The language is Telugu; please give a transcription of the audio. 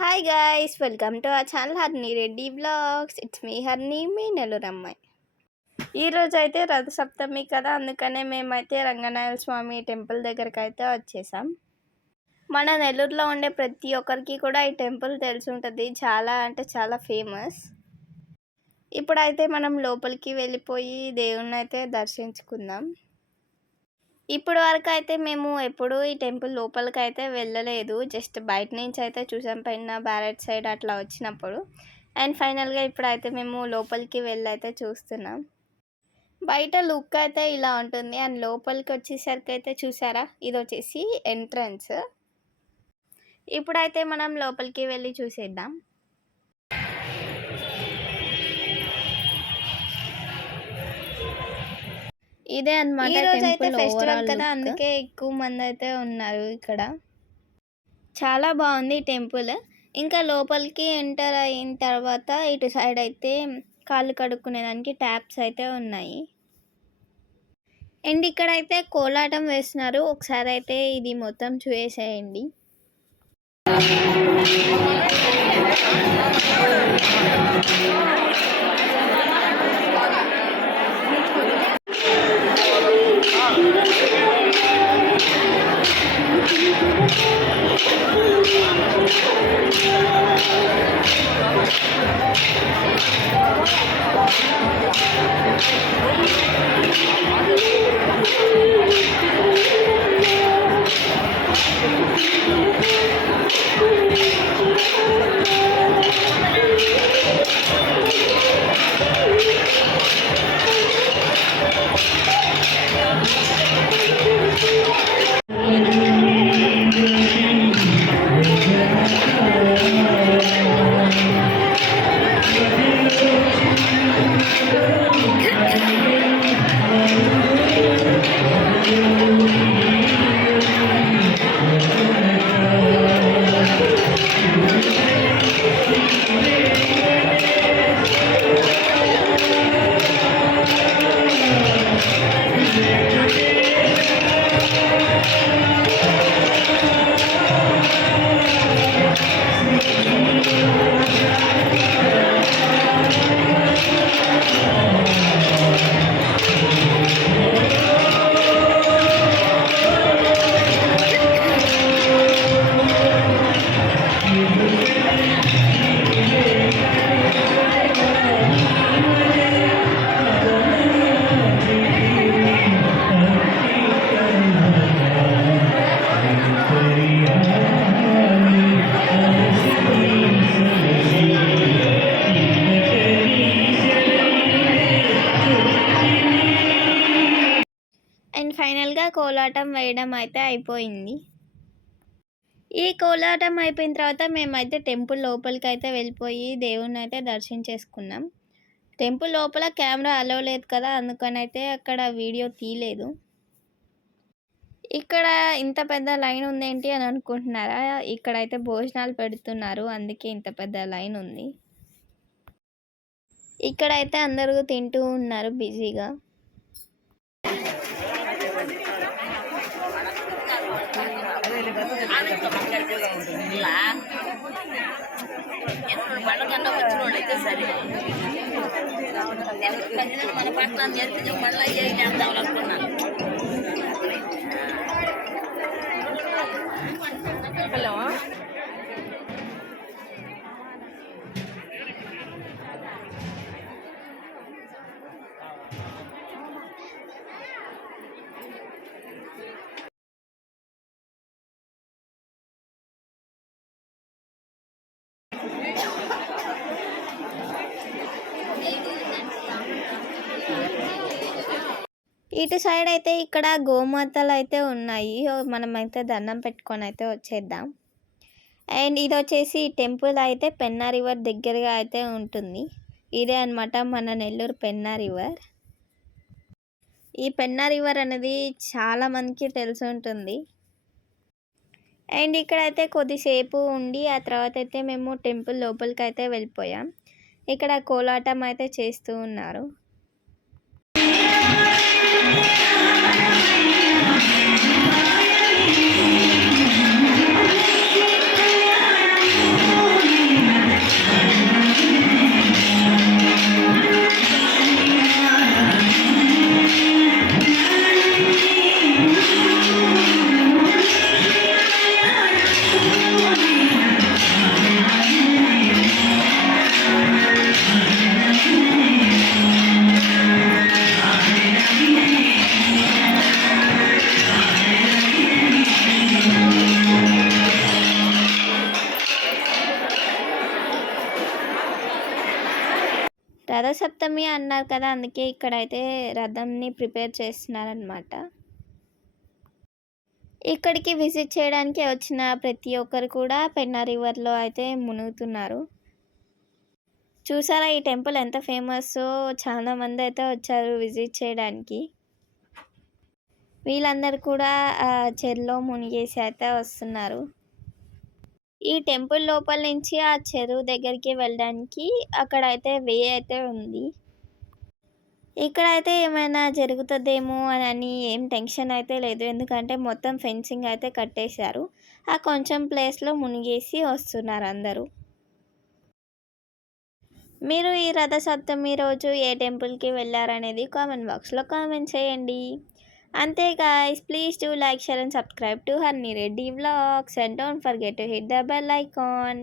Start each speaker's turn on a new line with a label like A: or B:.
A: Hi guys welcome to a channel Harni Reddy blogs it's me Harni మీ నెల్లూరు అమ్మాయి. ఈరోజు అయితే రథసప్తమి కదా అందుకనే మేమైతే రంగనాయక స్వామి టెంపుల్ దగ్గరికి అయితే వచ్చేసాం. మన నెల్లూరులో ఉండే ప్రతి ఒక్కరికి కూడా ఈ టెంపుల్ తెలిసి ఉంటుంది. చాలా అంటే చాలా ఫేమస్. ఇప్పుడైతే మనం లోపలికి వెళ్ళిపోయి దేవుణ్ణి అయితే దర్శించుకుందాం. ఇప్పుడు వరకు అయితే మేము ఎప్పుడూ ఈ టెంపుల్ లోపలికి అయితే వెళ్ళలేదు. జస్ట్ బయట నుంచి అయితే చూసాం. పైన బ్యారెట్ సైడ్ అట్లా వచ్చినప్పుడు. అండ్ ఫైనల్గా ఇప్పుడైతే మేము లోపలికి వెళ్ళైతే చూస్తున్నాం. బయట లుక్ అయితే ఇలా ఉంటుంది. అండ్ లోపలికి వచ్చేసరికి అయితే చూసారా? ఇది వచ్చేసి ఎంట్రన్స్. ఇప్పుడైతే మనం లోపలికి వెళ్ళి చూసేద్దాం. ఇదే అనమాట ఈ రోజు అయితే ఫెస్టివల్ కదా అందుకే ఎక్కువ మంది అయితే ఉన్నారు ఇక్కడ. చాలా బాగుంది టెంపుల్. ఇంకా లోపలికి ఎంటర్ అయిన తర్వాత ఇటు సైడ్ అయితే కాళ్ళు కడుక్కునేదానికి ట్యాప్స్ అయితే ఉన్నాయి. అండ్ ఇక్కడ అయితే కోలాటం వేస్తున్నారు. ఒకసారి అయితే ఇది మొత్తం చూసేయండి Thank you. కోలాటం వేయడం అయితే అయిపోయింది. ఈ కోలాటం అయిపోయిన తర్వాత మేమైతే టెంపుల్ లోపలికి అయితే వెళ్ళిపోయి దేవుణ్ణి అయితే దర్శించేసుకున్నాం. టెంపుల్ లోపల కెమెరా అలో లేదు కదా అందుకని అయితే అక్కడ వీడియో తీయలేదు. ఇక్కడ ఇంత పెద్ద లైన్ ఉందేంటి అని అనుకుంటున్నారా? ఇక్కడైతే భోజనాలు పెడుతున్నారు అందుకే ఇంత పెద్ద లైన్ ఉంది. ఇక్కడైతే అందరూ తింటూ ఉన్నారు బిజీగా.
B: పళ్ళకన్నా వచ్చిన వాళ్ళు అయితే సరే మన పట్ల నేర్పించి మళ్ళీ ఏం చేద్దాం అనుకున్నాను.
A: ఇటు సైడ్ అయితే ఇక్కడ గోమాతలు అయితే ఉన్నాయి. మనం అయితే దండం పెట్టుకొని అయితే వచ్చేద్దాం. అండ్ ఇది వచ్చేసి టెంపుల్ అయితే పెన్నా రివర్ దగ్గరగా అయితే ఉంటుంది. ఇదే అనమాట మన నెల్లూరు పెన్నా రివర్. ఈ పెన్నా రివర్ అనేది చాలా మందికి తెలిసి ఉంటుంది. అండ్ ఇక్కడైతే కొద్దిసేపు ఉండి ఆ తర్వాత అయితే మేము టెంపుల్ లోపలికి అయితే వెళ్ళిపోయాం. ఇక్కడ కోలాటం అయితే చేస్తూ ఉన్నారు. Thank you. రథసప్తమి అన్నారు కదా అందుకే ఇక్కడైతే రథంని ప్రిపేర్ చేస్తున్నారనమాట ఇక్కడికి విజిట్ చేయడానికి వచ్చిన ప్రతి ఒక్కరు కూడా పెన్నా రివర్లో అయితే మునుగుతున్నారు. చూసారా ఈ టెంపుల్ ఎంత ఫేమస్ చాలామంది అయితే వచ్చారు విజిట్ చేయడానికి. వీళ్ళందరూ కూడా చెరులో మునిగేసి అయితే వస్తున్నారు. ఈ టెంపుల్ లోపల నుంచి ఆ చెరువు దగ్గరికి వెళ్ళడానికి అక్కడ అయితే వే అయితే ఉంది. ఇక్కడైతే ఏమైనా జరుగుతుందేమో అని అని ఏం టెన్షన్ అయితే లేదు. ఎందుకంటే మొత్తం ఫెన్సింగ్ అయితే కట్టేశారు. ఆ కొంచెం ప్లేస్లో మునిగేసి వస్తున్నారు అందరూ. మీరు ఈ రథసప్తమి రోజు ఏ టెంపుల్కి వెళ్ళారనేది కామెంట్ బాక్స్లో కామెంట్ చేయండి. అంతే guys please do like share and subscribe to Harni Reddy vlogs and don't forget to hit the bell icon